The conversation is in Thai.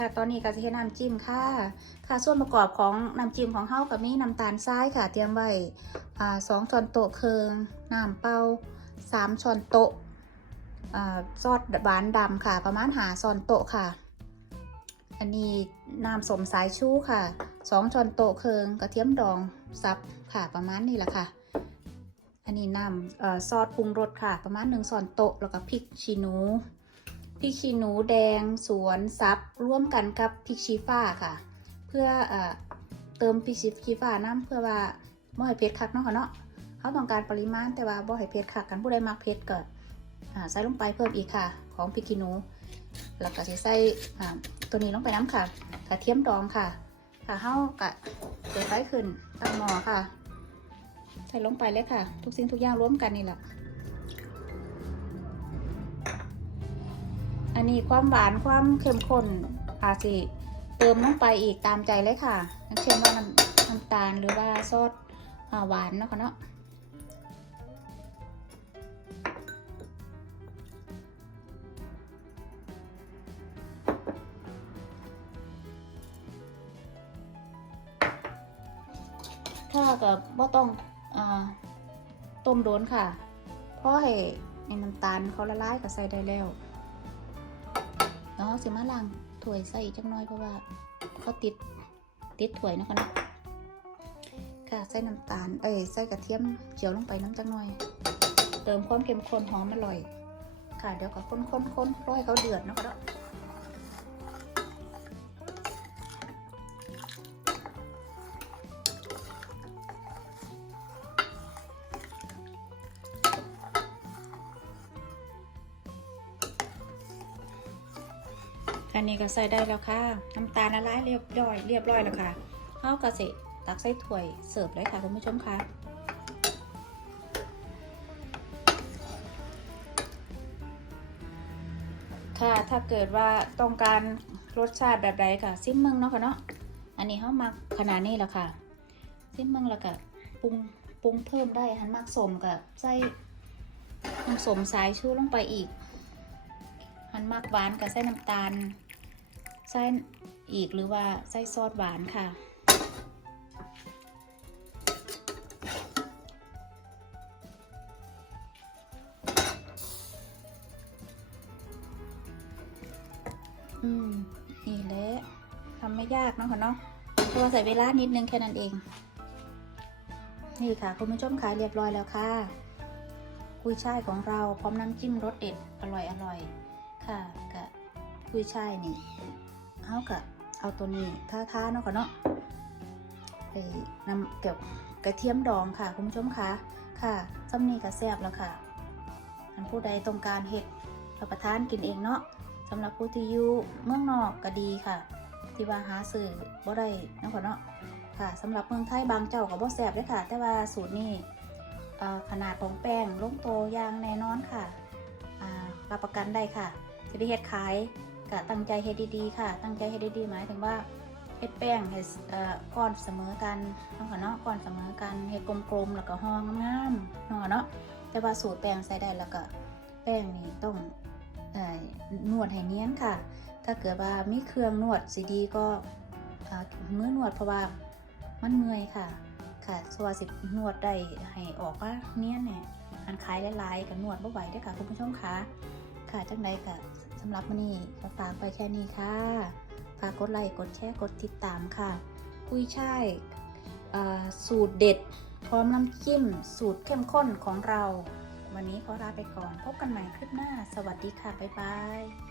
ค่ะ ตอนนี้ก็จะให้น้ำจิ้มค่ะ ค่ะ ส่วนประกอบของน้ำจิ้มของเฮากับมีน้ำตาลทรายค่ะ เตรียมไว้สองช้อนโต๊ะเครึ่งน้ำเปล่าสามช้อนโต๊ะซอสหวานดำค่ะ ประมาณหาช้อนโต๊ะค่ะ อันนี้น้ำสมสายชูค่ะสองช้อนโต๊ะเครึ่งกระเทียมดองซับค่ะ ประมาณนี้แหละค่ะ อันนี้น้ำซอสปรุงรสค่ะ ประมาณหนึ่งช้อนโต๊ะแล้วก็พริกชี้นู พริกชี้หนูแดงสวนซับร่วมกันกับพริกชี้ฟ้าค่ะ เพื่อเออเติมพริกชี้ฟ้าน้ำเพื่อว่าบ่ให้เผ็ดคักเนาะค่ะเนาะเขาต้องการปริมาณแต่ว่าบ่ให้เผ็ดคักกันผู้ใดมักเผ็ดก็อ่าใส่ลงไปเพิ่มอีกค่ะ ของพริกขี้หนูแล้วก็จะใส่ตัวนี้ลงไปน้ำค่ะกระเทียมดองค่ะค่ะเฮากะเปิดไฟขึ้นตั้งหม้อค่ะ ใส่ลงไปเลยค่ะ ทุกสิ่งทุกอย่างรวมกันนี่แหละ อันนี้ความหวานความเข้มข้นอาสิเติมลงไปอีกตามใจเลยค่ะอย่าเช่นว่าน้ำน้ำตาลหรือว่าซอสอหวานเนาะค่ะเนาะถ้ากับว่าต้องอต้มโดนค่ะ เพราะให้ในน้ำตาลเขาละลายก็ใส่ได้แล้ว แล้วเราสิมาล้างถ้วยใส่จักน้อยเพราะว่าเขาติดติดถ้วยนะคะนะค่ะใส่น้ำตาล เอ้ยใส่กระเทียมเจียวลงไปน้ำจักน้อย เติมความเค็มข้นหอมอร่อย ค่ะเดี๋ยวก็คนคนคนรอให้เขาเดือดนะคะเนาะ อันนี้ก็ใส่ได้แล้วค่ะน้ำตาลละลายเรียบร้อยเรียบร้อยแล้วค่ะเอากระเสตักใส่ถ้วยเสิร์ฟเลยค่ะคุณผู้ชมค่ะค่ะถ้าเกิดว่าต้องการรสชาติแบบใดค่ะซิมเมึงเนาะค่ะเนาะอันนี้เขามักขนาดนี้แหละค่ะ ซิมเมึงแล้วก็ปรุงปรุงเพิ่มได้หันมักสมกับใส่น้ำสมสายชูลงไปอีก นมักหวานกับใส่น้ำตาลใส่อีกหรือว่าใส่ซอสหวานค่ะ อืม นี่แหละทำไม่ยากเนาะค่ะเนาะตัวใส่เวลานิดนึงแค่นั้นเอง นี่ค่ะ คุณผู้ชมขายเรียบร้อยแล้วค่ะ กุยช่ายของเราพร้อมน้ำจิ้มรสเด็ดอร่อยอร่อย ค่ะกะกุยช่ายนี่เอากะเอาตัวนี้ท่าๆเนาะค่ะเนาะไปนำเกี่ยวกระเทียมดองค่ะคุณผู้ชมคะค่ะซ้ำนี่กะแซ่บแล้วค่ะอันผู้ใดต้องการเห็ดรับประทานกินเองเนาะสำหรับผู้ที่อยู่เมืองนอกก็ดีค่ะ ที่ว่าหาซื้อบ่ได้เนาะค่ะเนาะค่ะสำหรับเมืองไทยบางเจ้าก็บ่แซ่บเด้ค่ะ แต่ว่าสูตรนี้ขนาดของแป้งลงโตยางแน่นอนค่ะรับประกันได้ค่ะ จะไปเฮ็ดขายก็ตั้งใจเฮ็ดดีๆค่ะ ตั้งใจเฮ็ดดีๆหมายถึงว่าเฮ็ดแป้งเอ่อก้อนเสมอกันเนาะค่ะเนาะก้อนเสมอกันเฮ็ดกลมๆแล้วก็ห่องามๆเนาะค่ะเนาะแต่ว่าสูตรแป้งใส่ได้แล้วก็แป้งนี่ต้องเอ่อนวดให้เนียนค่ะ ถ้าเกิดว่ามีเครื่องนวดสีดีก็อ่ามือนวดเพราะว่ามันเมื่อยค่ะ ค่ะสว่าสิบนวดได้ให้ออกว่าเนียนเนี่ยอันคล้ายหลายๆกับนวดบ่ไหวด้วยค่ะคุณผู้ชมคะ ค่ะจังใดก็สำหรับวันนี้ก็ฝากไปแค่นี้ค่ะ ฝากกดไลค์กดแชร์กดติดตามค่ะ กุ้ยช่ายสูตรเด็ด พร้อมน้ำจิ้ม สูตรเข้มข้นของเรา วันนี้ขอลาไปก่อน พบกันใหม่คลิปหน้า สวัสดีค่ะ บ๊ายบาย